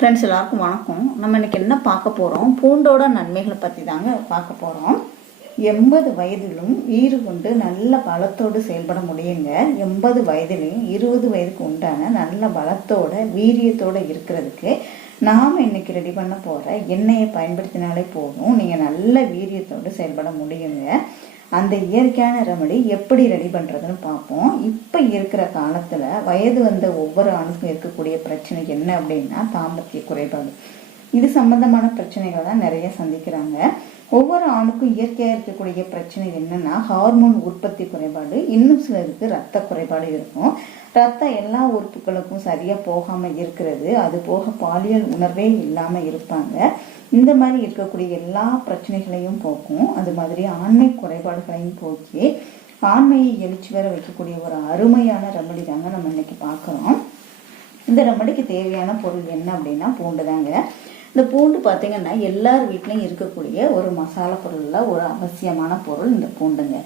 Friends எல்லாருக்கும் வணக்கம். நம்ம இன்னைக்கு என்ன பார்க்க போகிறோம் பூண்டோட நன்மைகளை பற்றி தாங்க பார்க்க போகிறோம் எண்பது வயதிலும் ஈறு கொண்டு நல்ல பலத்தோடு செயல்பட முடியுங்க. எண்பது வயதிலையும் இருபது வயதுக்கு உண்டான நல்ல பலத்தோட வீரியத்தோடு இருக்கிறதுக்கு நாம் இன்னைக்கு ரெடி பண்ண போகிற எண்ணெயை பயன்படுத்தினாலே போதும். நீங்கள் நல்ல வீரியத்தோடு செயல்பட முடியுங்க. அந்த இயற்கையான ரெமடி எப்படி ரெடி பண்ணுறதுன்னு பார்ப்போம். இப்போ இருக்கிற காலத்தில் வயது வந்த ஒவ்வொரு ஆணுக்கும் இருக்கக்கூடிய பிரச்சனை என்ன அப்படின்னா தாம்பத்திய குறைபாடு. இது சம்பந்தமான பிரச்சனைகள் தான் நிறைய சந்திக்கிறாங்க. ஒவ்வொரு ஆணுக்கும் இயற்கையாக இருக்கக்கூடிய பிரச்சனை என்னன்னா ஹார்மோன் உற்பத்தி குறைபாடு இன்னும் சிலருக்கு ரத்த குறைபாடு இருக்கும். ரத்தம் எல்லா உறுப்புகளுக்கும் சரியாக போகாமல் இருக்கிறது. அது போக பாலியல் உணர்வே இல்லாமல் இருப்பாங்க. இந்த மாதிரி இருக்கக்கூடிய எல்லா பிரச்சனைகளையும் போக்கும். அது மாதிரி ஆண்மை குறைபாடுகளையும் போக்கி ஆண்மையை எழுச்சி வர வைக்கக்கூடிய ஒரு அருமையான ரெமடி தாங்க நம்ம இன்னைக்கு பார்க்குறோம் இந்த ரெமடிக்கு தேவையான பொருள் என்ன அப்படின்னா பூண்டு தாங்க. இந்த பூண்டு பார்த்தீங்கன்னா எல்லார் வீட்லையும் இருக்கக்கூடிய ஒரு மசாலா பொருளில் ஒரு அவசியமான பொருள் இந்த பூண்டுங்க.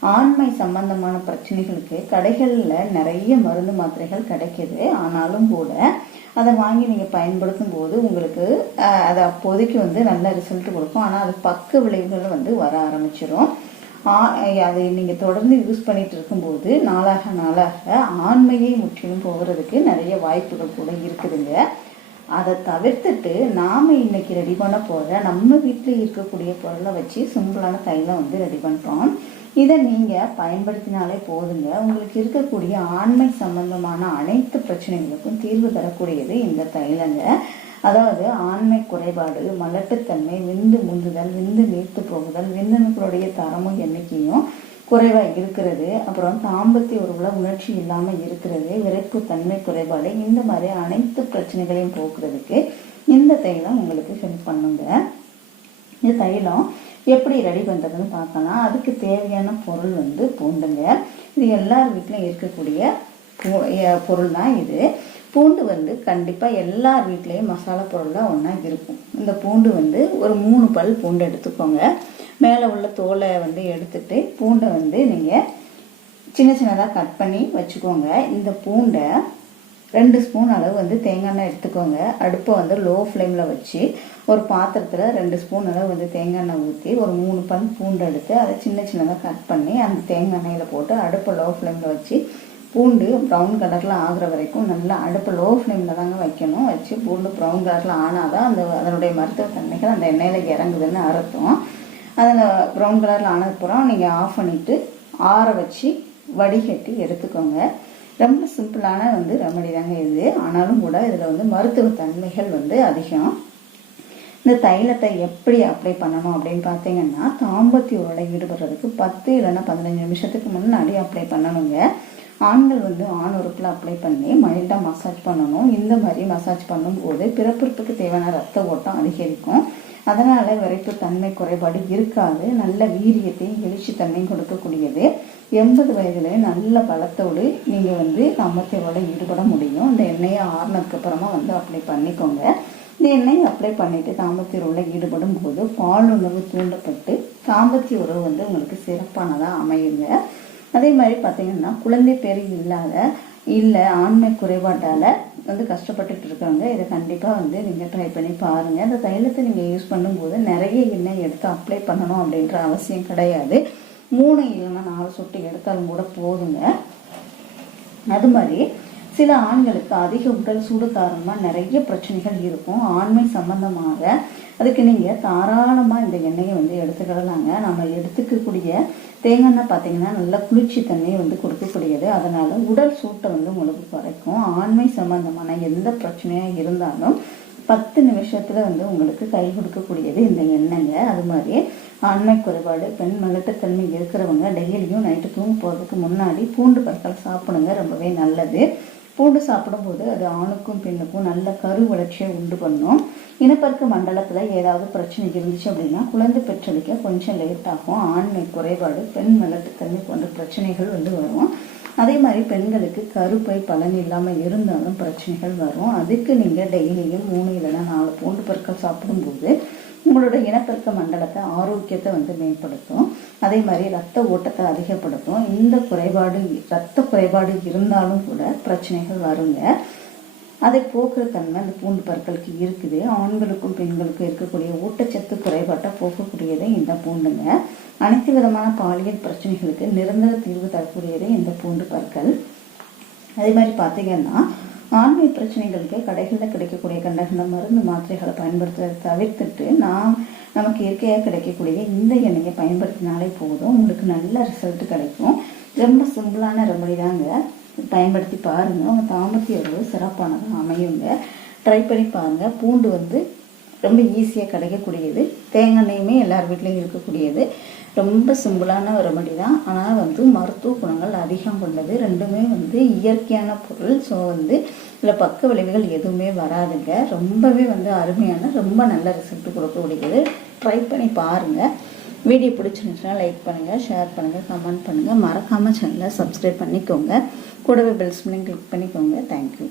ஆண்மை சம்பந்தமான பிரச்சனைகளுக்கு கடைகளில் நிறைய மருந்து மாத்திரைகள் கிடைக்கிது. ஆனாலும் கூட அதை வாங்கி நீங்கள் பயன்படுத்தும் போது உங்களுக்கு அதை அது அப்போதைக்கு வந்து நல்ல ரிசல்ட் கொடுக்கும். ஆனால் அது பக்க விளைவுகள் வந்து வர ஆரம்பிச்சிடும் ஆ- அதை நீங்கள் தொடர்ந்து யூஸ் பண்ணிட்டு இருக்கும்போது நாளாக நாளாக ஆண்மையை முற்றிலும் போகிறதுக்கு நிறைய வாய்ப்புகள் கூட இருக்குதுங்க. அதை தவிர்த்துட்டு நாம் இன்னைக்கு ரெடி பண்ண போகிற நம்ம வீட்டில் இருக்கக்கூடிய பொருளை வச்சு சிம்பிளான தைலம் வந்து ரெடி பண்ணுறோம் இதை நீங்கள் பயன்படுத்தினாலே போதுங்க. உங்களுக்கு இருக்கக்கூடிய ஆண்மை சம்பந்தமான அனைத்து பிரச்சனைகளுக்கும் தீர்வு தரக்கூடியது இந்த தைலங்க. அதாவது ஆண்மை குறைபாடு மலட்டுத்தன்மை விந்து முந்துதல் விந்து நீர்த்து போகுதல் விந்தணுக்களுடைய தரமும் எண்ணிக்கையும் குறைவாக இருக்கிறது. அப்புறம் தாம்பத்திய உறவுல உணர்ச்சி இல்லாமல் இருக்கிறது விரைப்பு தன்மை குறைபாடு இந்த மாதிரி அனைத்து பிரச்சனைகளையும் போக்குறதுக்கு இந்த தைலம் உங்களுக்கு ஹெல்ப் பண்ணுங்க. இந்த தைலம் எப்படி ரெடி பண்ணுறதுன்னு பார்க்கலாம். அதுக்கு தேவையான பொருள் வந்து பூண்டுங்க. இது எல்லார் வீட்லையும் இருக்கக்கூடிய பொருள் தான் இது. பூண்டு வந்து கண்டிப்பாக எல்லார் வீட்லேயும் மசாலா பொருளாக ஒன்றா இருக்கும். இந்த பூண்டு வந்து ஒரு மூணு பல் பூண்டு எடுத்துக்கோங்க. மேலே உள்ள தோலை வந்து எடுத்துட்டு பூண்டை வந்து நீங்கள் சின்ன சின்னதாக கட் பண்ணி வச்சுக்கோங்க. இந்த பூண்டை ரெண்டு ஸ்பூன் அளவு வந்து தேங்காய் எண்ணெய் எடுத்துக்கோங்க. அடுப்பை வந்து லோ ஃப்ளேமில் வச்சு ஒரு பாத்திரத்தில் ரெண்டு ஸ்பூன் அளவு வந்து தேங்காய் எண்ணெய் ஊற்றி ஒரு மூணு பல் பூண்டு எடுத்து அதை சின்ன சின்னதாக கட் பண்ணி அந்த தேங்காய் எண்ணெயில் போட்டு அடுப்பை லோ ஃப்ளேமில் வச்சு பூண்டு ப்ரௌன் கலரில் ஆகிற வரைக்கும் நல்லா அடுப்பை லோ ஃப்ளேமில் தாங்க வைக்கணும். வச்சு பூண்டு ப்ரௌன் கலரில் ஆனாதான் அந்த அதனுடைய மருத்துவ தன்மைகள் அந்த எண்ணெயில் இறங்குதுன்னு அர்த்தம். அதில் ப்ரௌன் கலரில் ஆனதுக்கப்புறம் நீங்கள் ஆஃப் பண்ணிவிட்டு ஆற வச்சு வடிகட்டி எடுத்துக்கோங்க. ரொம்ப சிம்பிளான வந்து ரெமடி தாங்க இது. ஆனாலும் கூட இதில் வந்து மருத்துவ தன்மைகள் வந்து அதிகம். இந்த தைலத்தை எப்படி அப்ளை பண்ணணும் அப்படின்னு பார்த்தீங்கன்னா தாம்பத்தி உருளை ஈடுபடுறதுக்கு பத்து இல்லைன்னா பதினஞ்சு நிமிஷத்துக்கு முன்னாடி அப்ளை பண்ணணுங்க. ஆண்கள் வந்து ஆண் உறுப்பில் அப்ளை பண்ணி மைல்டாக மசாஜ் பண்ணணும். இந்த மாதிரி மசாஜ் பண்ணும்போது பிறப்புறுப்புக்கு தேவையான ரத்த ஓட்டம் அதிகரிக்கும். அதனால் விரைப்பு தன்மை குறைபாடு இருக்காது. நல்ல வீரியத்தையும் எழுச்சி தன்மையும் கொடுக்கக்கூடியது. எண்பது வயதுல நல்ல பலத்தோடு நீங்கள் வந்து தாம்பத்தியோட ஈடுபட முடியும். இந்த எண்ணெயை ஆறுனதுக்கு அப்புறமா வந்து அப்ளை பண்ணிக்கோங்க. இந்த எண்ணெயை அப்ளை பண்ணிட்டு தாம்பத்திய உறவுல ஈடுபடும் போது பால் உணவு தூண்டப்பட்டு தாம்பத்திய உறவு வந்து உங்களுக்கு சிறப்பானதாக அமையுங்க. அதே மாதிரி பார்த்தீங்கன்னா குழந்தை பேர் இல்லாத இல்லை ஆண்மை குறைபாட்டால் வந்து கஷ்டப்பட்டுட்டு இருக்காங்க. இதை கண்டிப்பாக வந்து நீங்கள் ட்ரை பண்ணி பாருங்கள் இந்த தைலத்தை நீங்கள் யூஸ் பண்ணும்போது நிறைய எண்ணெய் எடுத்து அப்ளை பண்ணணும் அப்படின்ற அவசியம் கிடையாது. மூணு இல்லைன்னா நாலு சொட்டு எடுத்தாலும் கூட போதுங்க. அது மாதிரி சில ஆண்களுக்கு அதிக உடல் சூடு காரணமாக நிறைய பிரச்சனைகள் இருக்கும். ஆண்மை சம்பந்தமாக அதுக்கு நீங்கள் தாராளமாக இந்த எண்ணெயை வந்து எடுத்துக்கிடலாங்க நம்ம எடுத்துக்கக்கூடிய தேங்காய் எண்ணெய் பார்த்தீங்கன்னா நல்ல குளிர்ச்சி தன்மையை வந்து கொடுக்கக்கூடியது. அதனால் உடல் சூட்டை வந்து உங்களுக்கு குறைக்கும். ஆண்மை சம்பந்தமான எந்த பிரச்சனையாக இருந்தாலும் பத்து நிமிஷத்தில் வந்து உங்களுக்கு கை கொடுக்கக்கூடியது இந்த எண்ணெய்ங்க. அது மாதிரி ஆண்மை குறைபாடு பெண் மலட்டுத்தன்மை இருக்கிறவங்க டெய்லியும் நைட்டு தூங்க போகிறதுக்கு முன்னாடி பூண்டு பற்கள் சாப்பிடுங்க ரொம்பவே நல்லது. பூண்டு சாப்பிடும்போது அது ஆணுக்கும் பெண்ணுக்கும் நல்ல கரு வளர்ச்சியை உண்டு பண்ணும். இனப்பெருக்க மண்டலத்தில் ஏதாவது பிரச்சனை இருந்துச்சு அப்படின்னா குழந்தை பெற்றெடுக்க கொஞ்சம் லேட் ஆகும். ஆண்மை குறைபாடு பெண் மலட்டுத்தன்மை போன்ற பிரச்சனைகள் வந்து வரும். அதே மாதிரி பெண்களுக்கு கருப்பை பலன் இல்லாமல் இருந்தாலும் பிரச்சனைகள் வரும். அதுக்கு நீங்கள் டெய்லியும் மூணு இல்லைன்னா நாலு பூண்டு பற்கள் சாப்பிடும்போது உங்களோட இனப்பெருக்க மண்டலத்தை ஆரோக்கியத்தை வந்து மேம்படுத்தும். அதே மாதிரி ரத்த ஓட்டத்தை அதிகப்படுத்தும். இந்த குறைபாடு ரத்த குறைபாடு இருந்தாலும் கூட பிரச்சனைகள் வருங்க. அதை போக்குற தன்மை அந்த பூண்டு பற்களுக்கு இருக்குது. ஆண்களுக்கும் பெண்களுக்கும் இருக்கக்கூடிய ஊட்டச்சத்து குறைபாட்டை போக்கக்கூடியது இந்த பூண்டுங்க. அனைத்து விதமான பாலியல் பிரச்சனைகளுக்கு நிரந்தர தீர்வு தரக்கூடியது இந்த பூண்டு பற்கள். அதே மாதிரி பார்த்தீங்கன்னா ஆண்மை பிரச்சனைகளுக்கு கடைகளில் கிடைக்கக்கூடிய கண்டகண்ட மருந்து மாத்திரைகளை பயன்படுத்துறதை தவிர்த்துட்டு நாம் நமக்கு இயற்கையாக கிடைக்கக்கூடிய இந்த எண்ணெயை பயன்படுத்தினாலே போதும். உங்களுக்கு நல்ல ரிசல்ட் கிடைக்கும். ரொம்ப சிம்பிளான ரெமடி தாங்க. பயன்படுத்தி பாருங்க. உங்கள் தாம்பத்திய உறவு சிறப்பானதாக அமையுங்க. ட்ரை பண்ணி பாருங்க. பூண்டு வந்து ரொம்ப ஈஸியாக கிடைக்கக்கூடியது. தேங்காய் எண்ணெயுமே எல்லார் வீட்லேயும் இருக்கக்கூடியது. ரொம்ப சிம்பிளான ஒரு ரெமடி தான். ஆனால் வந்து மருத்துவ குணங்கள் அதிகம் கொண்டது. ரெண்டுமே வந்து இயற்கையான பொருள். ஸோ வந்து இதில் பக்க விளைவுகள் எதுவுமே வராதுங்க. ரொம்பவே வந்து அருமையான ரொம்ப நல்ல ரிசல்ட் கொடுக்கக்கூடியது. ட்ரை பண்ணி பாருங்கள் வீடியோ பிடிச்சிருந்துச்சுன்னா லைக் பண்ணுங்கள் ஷேர் பண்ணுங்கள் கமெண்ட் பண்ணுங்கள் மறக்காமல் சேனலை சப்ஸ்கிரைப் பண்ணிக்கோங்க. கூடவே பெல்ஸ் பண்ணி கிளிக் பண்ணிக்கோங்க. தேங்க்யூ